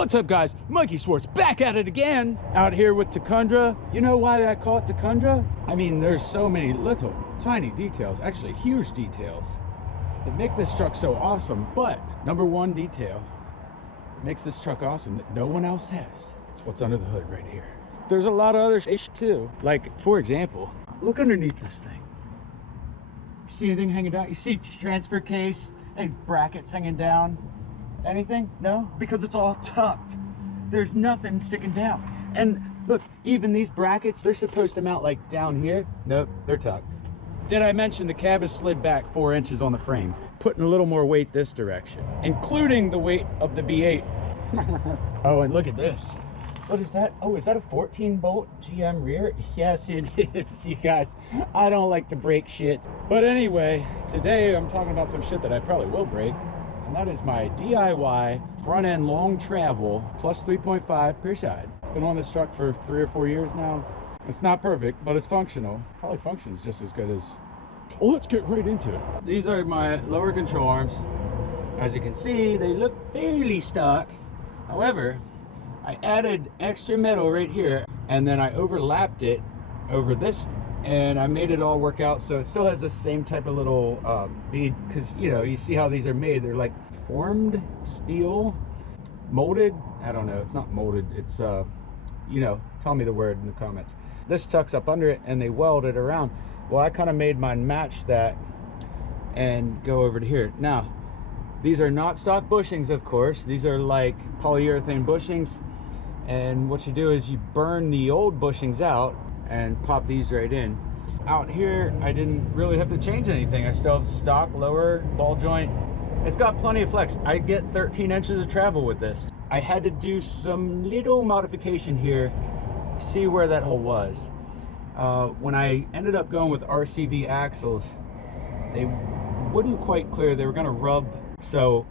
What's up, guys? Mikey Swartz back at it again, out here with Tundra. You know why I call it Tundra? I mean, there's so many little tiny details, actually huge details, that make this truck so awesome. But number one detail that makes this truck awesome that no one else has, it's what's under the hood right here. There's a lot of other shit too. Like, for example, look underneath this thing. You see anything hanging down? You see transfer case and brackets hanging down? Anything? No? Because it's all tucked. There's nothing sticking down. And look, even these brackets, they're supposed to mount like down here. Nope, they're tucked. Did I mention the cab is slid back 4 inches on the frame, putting a little more weight this direction, including the weight of the V8. Oh, and look at this. What is that? Oh, is that a 14-bolt GM rear? Yes, it is, you guys. I don't like to break shit. But anyway, today I'm talking about some shit that I probably will break. And that is my DIY front end long travel plus 3.5 per side. It's been on this truck for 3 or 4 years now. It's not perfect, but it's functional. Probably functions just as good as... Oh, let's get right into it. These are my lower control arms. As you can see, they look fairly stock. However, I added extra metal right here, and then I overlapped it over this, and I made it all work out so it still has the same type of little bead, because you know, you see how these are made. They're like formed steel, molded. I don't know, it's not molded, it's you know, tell me the word in the comments. This tucks up under it and they weld it around. Well, I kind of made mine match that and go over to here. Now, these are not stock bushings, of course. These are like polyurethane bushings, and what you do is you burn the old bushings out and pop these right in. Out here, I didn't really have to change anything. I still have stock lower ball joint. It's got plenty of flex. I get 13 inches of travel with this. I had to do some little modification here. See where that hole was. When I ended up going with RCV axles, they wouldn't quite clear. They were gonna rub, so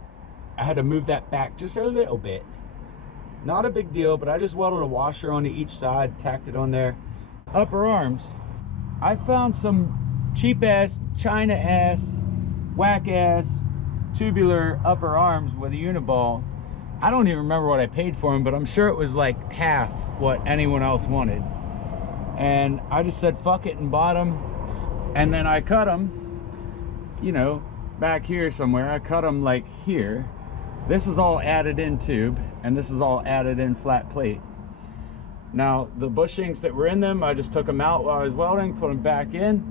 I had to move that back just a little bit. Not a big deal, but I just welded a washer onto each side, tacked it on there. Upper arms, I found some cheap ass, China ass, whack ass, tubular upper arms with a uniball. I don't even remember what I paid for them, but I'm sure it was like half what anyone else wanted. And I just said fuck it and bought them. And then I cut them, you know, back here somewhere. I cut them like here. This is all added in tube, and this is all added in flat plate. Now, the bushings that were in them, I just took them out while I was welding, put them back in,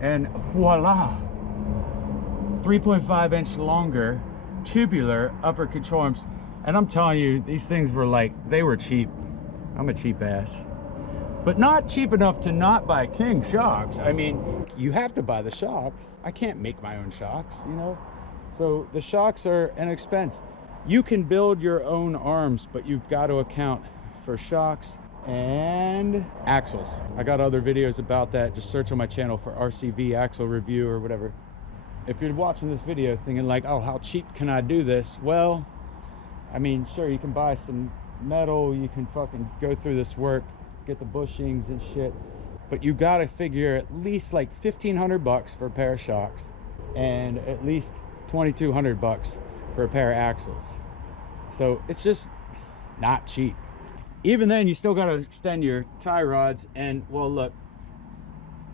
and voila! 3.5 inch longer tubular upper control arms. And I'm telling you, these things were like, they were cheap. I'm a cheap ass. But not cheap enough to not buy King shocks. I mean, you have to buy the shocks. I can't make my own shocks, you know? So the shocks are an expense. You can build your own arms, but you've got to account for shocks and axles. I got other videos about that. Just search on my channel for RCV axle review or whatever. If you're watching this video thinking like, oh, how cheap can I do this? Well, I mean, sure, you can buy some metal, you can fucking go through this work, get the bushings and shit, but you gotta figure at least like 1,500 bucks for a pair of shocks and at least 2,200 bucks for a pair of axles. So it's just not cheap. Even then, you still gotta extend your tie rods. And well, look,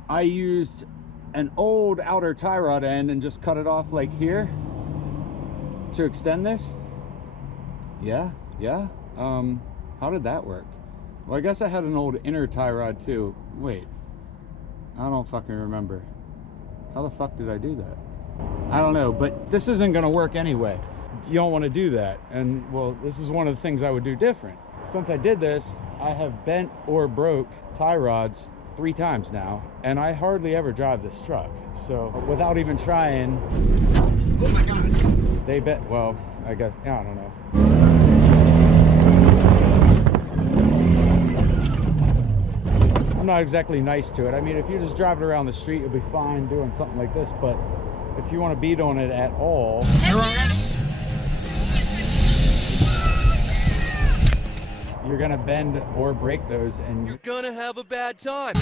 I used an old outer tie rod end and just cut it off like here to extend this. Yeah. How did that work? Well, I guess I had an old inner tie rod too. Wait, I don't fucking remember. How the fuck did I do that? I don't know, but this isn't gonna work anyway. You don't want to do that. And well, this is one of the things I would do different. Since I did this, I have bent or broke tie rods 3 times now, and I hardly ever drive this truck. So without even trying, oh my god, they bet, well, I guess, I don't know. I'm not exactly nice to it. I mean, if you're just driving around the street, you'll be fine doing something like this, but if you want to beat on it at all, you're gonna bend or break those, and you're gonna have a bad time.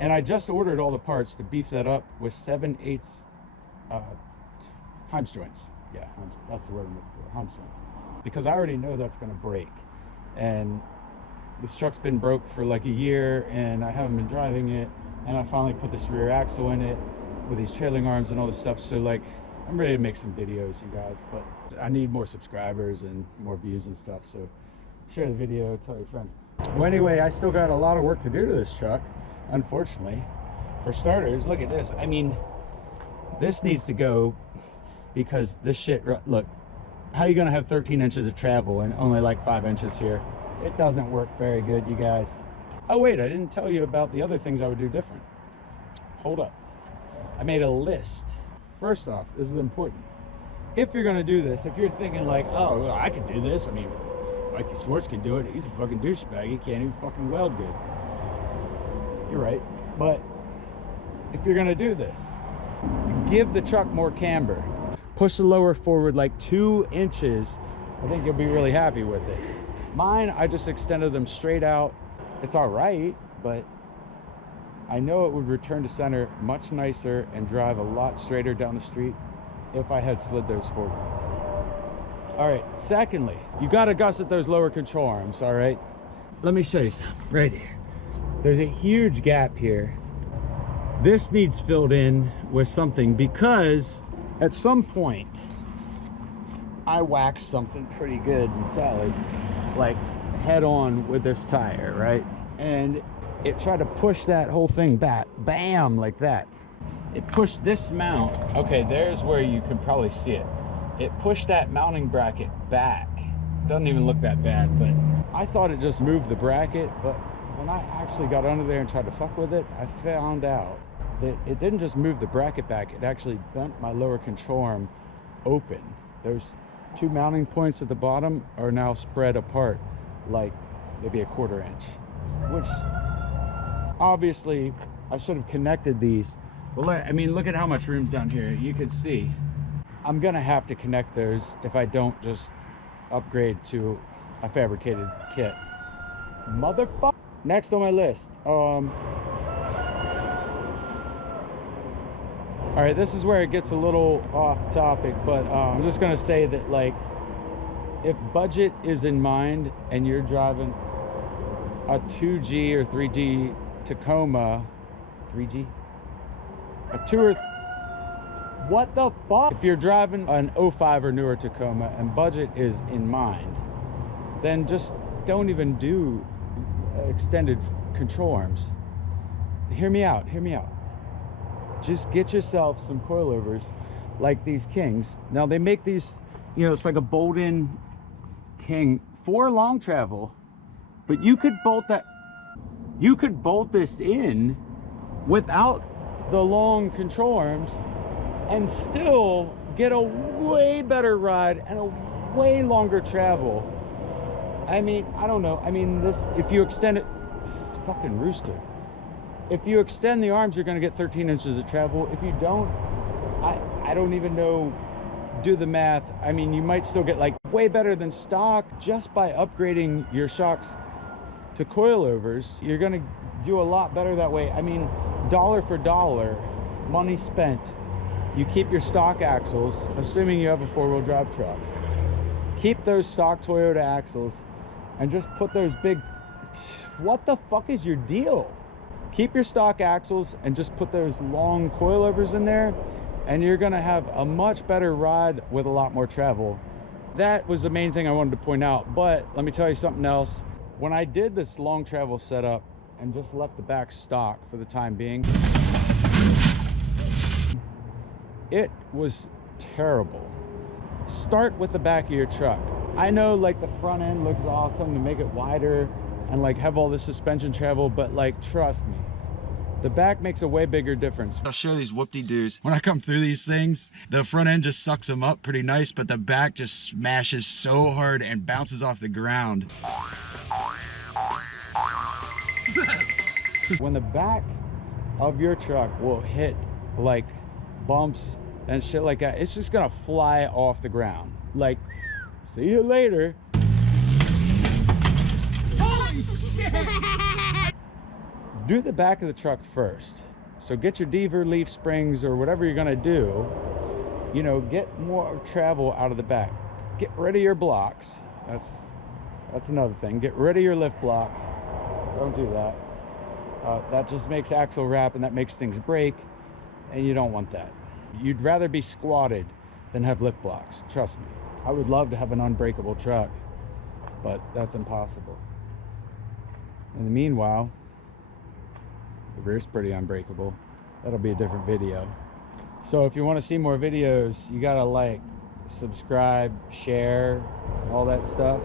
And I just ordered all the parts to beef that up with 7/8 Times joints. Yeah, that's the word I'm looking for, hunch strength. Because I already know that's gonna break. And this truck's been broke for like a year and I haven't been driving it. And I finally put this rear axle in it with these trailing arms and all this stuff. So like, I'm ready to make some videos, you guys, but I need more subscribers and more views and stuff. So share the video, tell your friends. Well, anyway, I still got a lot of work to do to this truck, unfortunately. For starters, look at this. I mean, this needs to go because this shit, look, how are you gonna have 13 inches of travel and only like 5 inches here? It doesn't work very good, you guys. Oh wait, I didn't tell you about the other things I would do different. Hold up. I made a list. First off, this is important. If you're gonna do this, if you're thinking like, oh, well, I could do this. I mean, Mikey Swartz can do it. He's a fucking douchebag. He can't even fucking weld good. You're right. But if you're gonna do this, give the truck more camber. Push the lower forward like 2 inches. I think you'll be really happy with it. Mine, I just extended them straight out. It's all right, but I know it would return to center much nicer and drive a lot straighter down the street if I had slid those forward. All right, secondly, you gotta gusset those lower control arms, all right? Let me show you something right here. There's a huge gap here. This needs filled in with something because at some point I waxed something pretty good and solid, like head on with this tire, right? And it tried to push that whole thing back, bam, like that. It pushed this mount. Okay, there's where you can probably see it. It pushed that mounting bracket back. Doesn't even look that bad, but I thought it just moved the bracket, but when I actually got under there and tried to fuck with it, I found out that it didn't just move the bracket back, it actually bent my lower control arm open. Those 2 mounting points at the bottom are now spread apart like maybe a 1/4 inch, which obviously I should have connected these. Well, I mean, look at how much room's down here. You can see I'm gonna have to connect those if I don't just upgrade to a fabricated kit. Motherfucker. Next on my list, all right, this is where it gets a little off topic, but I'm just gonna say that, like, if budget is in mind and you're driving a 2G or 3G Tacoma, 3G? A 2 or, what the fuck? If you're driving an 05 or newer Tacoma and budget is in mind, then just don't even do extended control arms. Hear me out, hear me out. Just get yourself some coilovers like these Kings. Now they make these, you know, it's like a bolt-in King for long travel, but you could bolt this in without the long control arms and still get a way better ride and a way longer travel. I mean, I don't know. I mean, this, if you extend it, this fucking rooster. If you extend the arms, you're going to get 13 inches of travel. If you don't, I don't even know, do the math. I mean, you might still get like way better than stock just by upgrading your shocks to coilovers. You're going to do a lot better that way. I mean, dollar for dollar, money spent. You keep your stock axles, assuming you have a 4-wheel drive truck. Keep those stock Toyota axles and just put those big, what the fuck is your deal? Keep your stock axles and just put those long coilovers in there, and you're gonna have a much better ride with a lot more travel. That was the main thing I wanted to point out, but let me tell you something else. When I did this long travel setup and just left the back stock for the time being, it was terrible. Start with the back of your truck. I know, like, the front end looks awesome to make it wider and like have all the suspension travel, but like, trust me, the back makes a way bigger difference. I'll show these whoop-de-doos. When I come through these things, the front end just sucks them up pretty nice, but the back just smashes so hard and bounces off the ground. When the back of your truck will hit like bumps and shit like that, it's just gonna fly off the ground. Like, see you later. Holy shit! Do the back of the truck first. So get your dever leaf springs or whatever you're gonna do, You know, get more travel out of the back. Get rid of your blocks. That's another thing. Get rid of your lift blocks. Don't do that. That just makes axle wrap, and that makes things break, and you don't want that. You'd rather be squatted than have lift blocks. Trust me. I would love to have an unbreakable truck, but that's impossible. In the meanwhile, the rear's pretty unbreakable. That'll be a different video. So if you want to see more videos, you gotta like, subscribe, share, all that stuff.